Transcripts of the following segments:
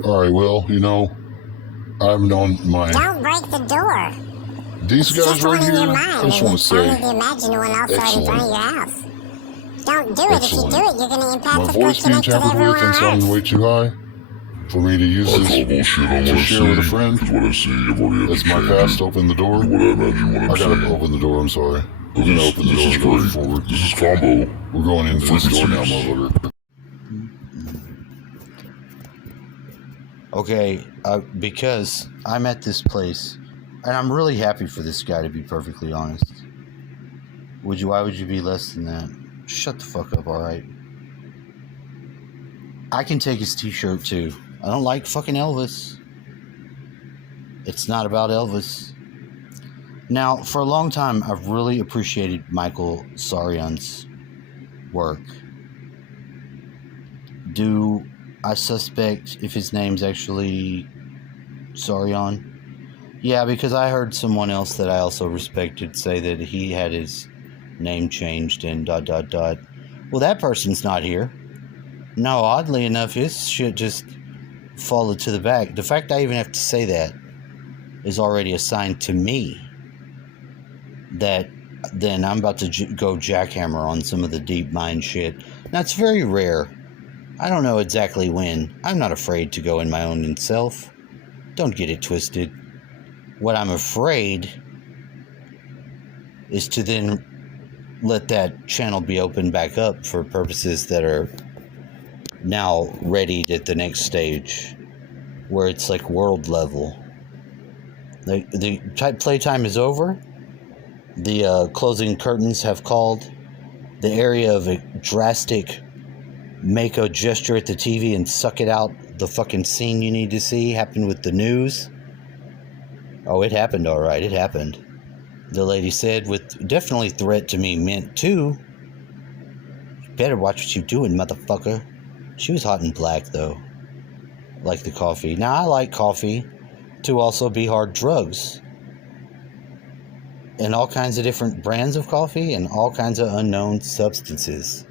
Alright, well, you know, I've known my... Don't break the door. These It's guys just right one in here, your mind, I just want to only say, the imaginary one outside in front of your house. Don't do it. If you do it, you're going to impact my the voice being connection with tampered everyone with and on sounding way Earth. too high for me to use this to share with a friend. As my past open the door. I gotta open the door, I'm sorry. We're gonna open the door and go forward. This is combo. We're going in through the door now, motherfucker. Okay, because I'm at this place, and I'm really happy for this guy, to be perfectly honest. Why would you be less than that? Shut the fuck up, alright? I can take his t-shirt too. I don't like fucking Elvis. It's not about Elvis. Now, for a long time, I've really appreciated Michael Sarion's work. Do I suspect if his name's actually Sarion? Yeah, because I heard someone else that I also respected say that he had his name changed and ... Well, that person's not here. No, oddly enough, his shit just followed to the back. The fact I even have to say that is already a sign to me that then I'm about to go jackhammer on some of the deep mind shit. Now, it's very rare. I don't know exactly when. I'm not afraid to go in my own self. Don't get it twisted. What I'm afraid is to then let that channel be opened back up for purposes that are now readied at the next stage, where it's like world level. The playtime is over. The closing curtains have called. The area of a drastic make a gesture at the TV and suck it out, the fucking scene you need to see happened with the news. Oh, it happened, all right. It happened. The lady said, with definitely threat to me meant too. Better watch what you're doing, motherfucker. She was hot and black, though. Like the coffee. Now, I like coffee to also be hard drugs. And all kinds of different brands of coffee and all kinds of unknown substances.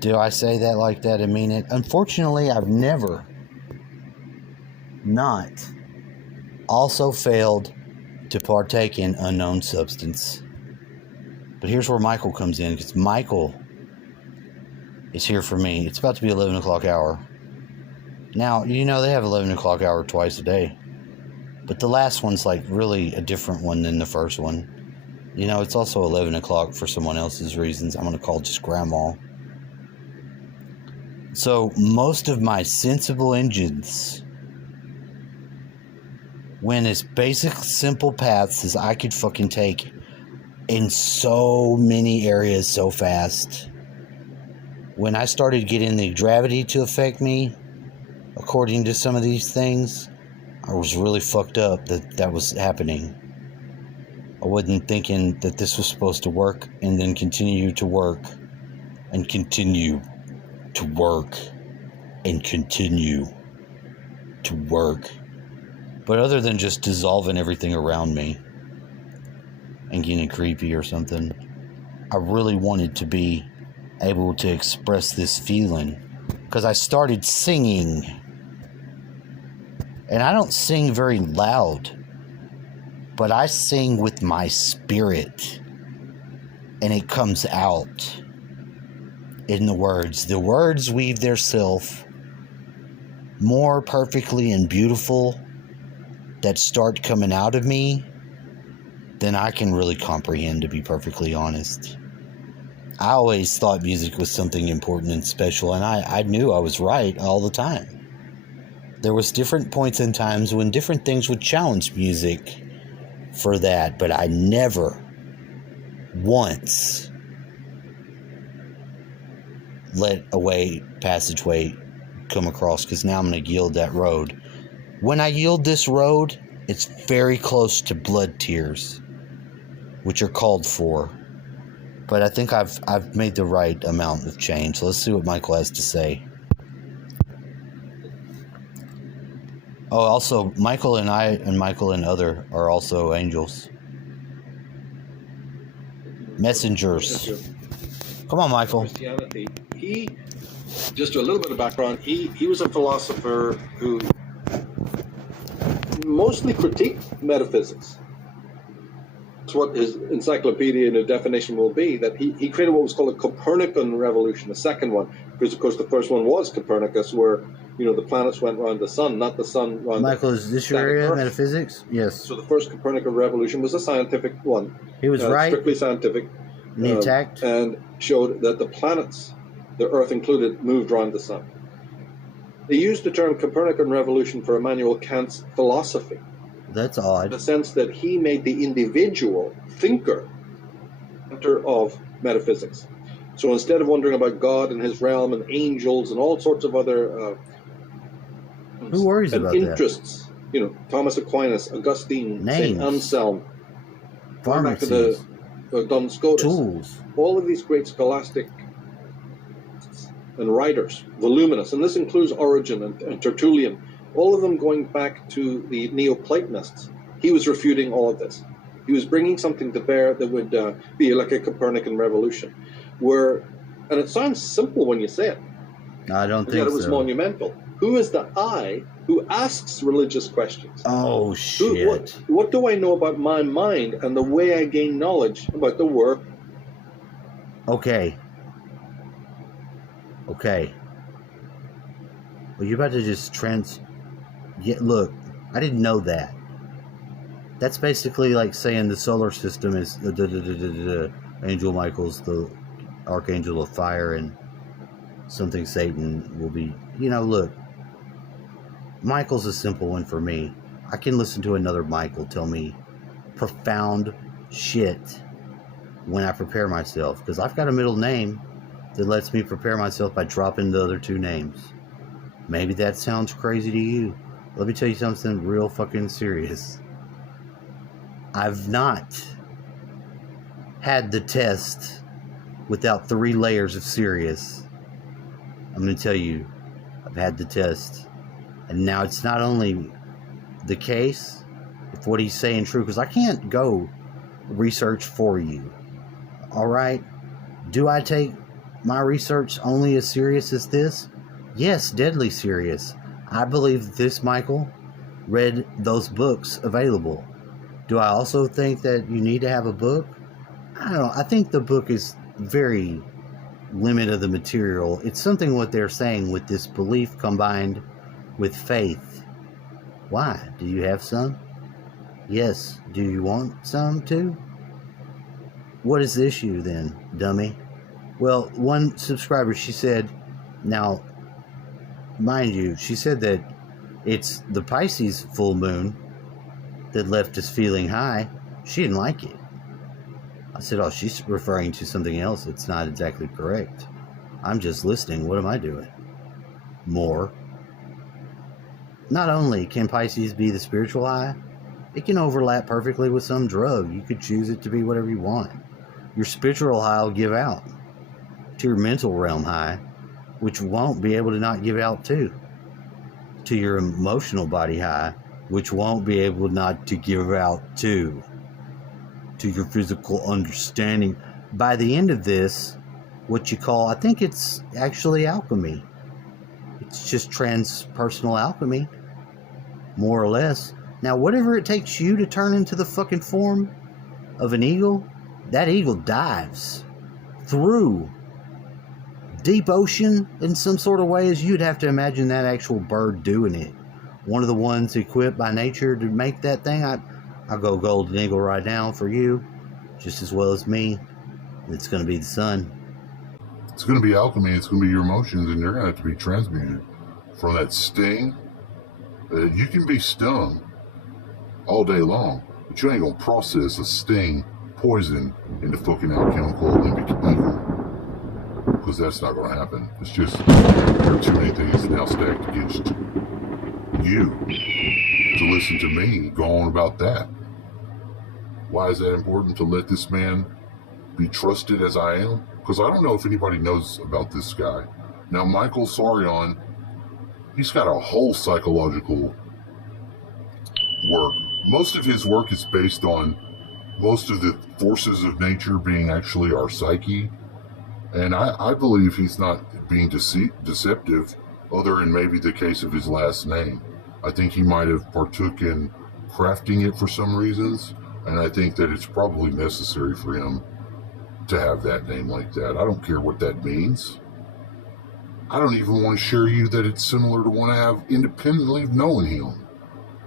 Do I say that like that and mean it? Unfortunately, I've never not also failed to partake in unknown substance. But here's where Michael comes in, because Michael is here for me. It's about to be 11 o'clock hour. Now, you know they have 11 o'clock hour twice a day. But the last one's like really a different one than the first one. You know, it's also 11 o'clock for someone else's reasons. I'm going to call just grandma. So most of my sensible engines went as basic, simple paths as I could fucking take in so many areas so fast. When I started getting the gravity to affect me, according to some of these things, I was really fucked up that was happening. I wasn't thinking that this was supposed to work and then continue to work and continue to work and continue to work. But other than just dissolving everything around me and getting creepy or something, I really wanted to be able to express this feeling, because I started singing. And I don't sing very loud, but I sing with my spirit, and it comes out in the words. The words weave theirself more perfectly and beautiful that start coming out of me than I can really comprehend, to be perfectly honest. I always thought music was something important and special, and I knew I was right all the time. There was different points in times when different things would challenge music for that, but I never once let a passageway come across, because now I'm going to yield that road. When I yield this road, it's very close to blood tears, which are called for. But I think I've made the right amount of change. Let's see what Michael has to say. Oh, also, Michael and I and Michael and other are also angels. Messengers. Come on, Michael. Christianity. He just a little bit of background, he was a philosopher who mostly critiqued metaphysics. That's what his encyclopedia and a definition will be, that he created what was called a Copernican revolution, a second one, because of course the first one was Copernicus, where the planets went around the sun, not the sun around Michael, is this your area, metaphysics? Yes. So the first Copernican revolution was a scientific one. He was right. Strictly scientific. And he attacked? And showed that the planets, the Earth included, moved around the sun. They used the term Copernican revolution for Immanuel Kant's philosophy. That's odd. In the sense that he made the individual thinker center of metaphysics. So instead of wondering about God and his realm and angels and all sorts of other who worries about interests, Thomas Aquinas, Augustine, St. Anselm, back to the Duns Scotus, tools, all of these great scholastic and writers, voluminous, and this includes Origen and Tertullian, all of them going back to the Neoplatonists. He was refuting all of this. He was bringing something to bear that would be like a Copernican revolution, and it sounds simple when you say it. I don't think so. Yet it was monumental. Who is the I who asks religious questions? Oh, shit. What do I know about my mind and the way I gain knowledge about the work? Okay. Well, you're about to just look, I didn't know that. That's basically like saying the solar system is Angel Michael's the archangel of fire and something Satan will be. Look, Michael's a simple one for me. I can listen to another Michael tell me profound shit when I prepare myself, because I've got a middle name that lets me prepare myself by dropping the other two names. Maybe that sounds crazy to you. Let me tell you something real fucking serious. I've not had the test without 3 layers of serious. I'm going to tell you, I've had the test. And now it's not only the case, if what he's saying true, because I can't go research for you. Alright? Do I take my research only as serious as this? Yes, deadly serious. I believe this Michael read those books available. Do I also think that you need to have a book? I don't know. I think the book is very limited of the material. It's something what they're saying with this belief combined with faith. Why? Do you have some? Yes. Do you want some too? What is the issue then, dummy? Well, one subscriber, she said, now, mind you, she said that it's the Pisces full moon that left us feeling high. She didn't like it. I said, oh, she's referring to something else. It's not exactly correct. I'm just listening. What am I doing? More. Not only can Pisces be the spiritual high, it can overlap perfectly with some drug. You could choose it to be whatever you want. Your spiritual high will give out to your mental realm high, which won't be able to not give out to your emotional body high, which won't be able not to give out to your physical understanding. By the end of this, what you call, I think it's actually alchemy. It's just transpersonal alchemy, more or less. Now, whatever it takes you to turn into the fucking form of an eagle, that eagle dives through deep ocean in some sort of way, as you'd have to imagine that actual bird doing it. One of the ones equipped by nature to make that thing. I'll go golden eagle right now for you, just as well as me. It's going to be the sun. It's going to be alchemy. It's going to be your emotions, and they're going to have to be transmuted from that sting. You can be stung all day long, but you ain't going to process a sting poison into fucking alchemical Olympic evil. Because that's not going to happen. It's just, there are too many things now stacked against you to listen to me go on about that. Why is that important to let this man be trusted as I am? Because I don't know if anybody knows about this guy. Now, Michael Sarion, he's got a whole psychological work. Most of his work is based on most of the forces of nature being actually our psyche And I believe he's not being deceptive, other than maybe the case of his last name. I think he might have partook in crafting it for some reasons, and I think that it's probably necessary for him to have that name like that. I don't care what that means. I don't even want to share you that it's similar to one I have independently of knowing him,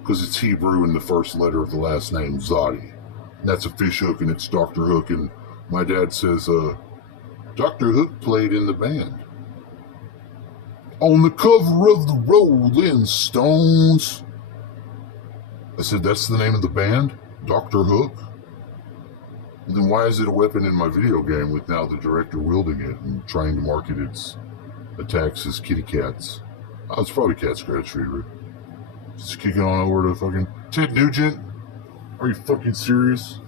because it's Hebrew in the first letter of the last name, Zadi. And that's a fish hook, and it's Dr. Hook, and my dad says, Dr. Hook played in the band. On the cover of the Rolling Stones. I said, that's the name of the band? Dr. Hook? And then why is it a weapon in my video game with now the director wielding it and trying to market its attacks as kitty cats? Oh, it's probably cat scratch fever. Just kicking on over to fucking Ted Nugent? Are you fucking serious?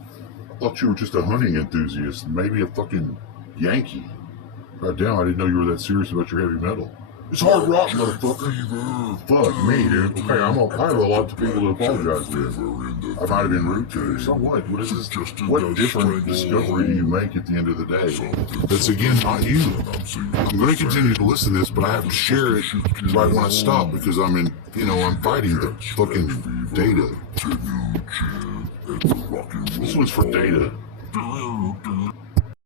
I thought you were just a hunting enthusiast, maybe a fucking Yankee. God damn, I didn't know you were that serious about your heavy metal. It's hard rock, motherfucker. Fuck me, dude. Okay, I have a lot to people to apologize to. I might have been rude to you. So what? What different discovery do you make at the end of the day? That's again not you. I'm going to continue to listen to this, but I have to share it right when I stop because I'm fighting the fucking data. This one's for data.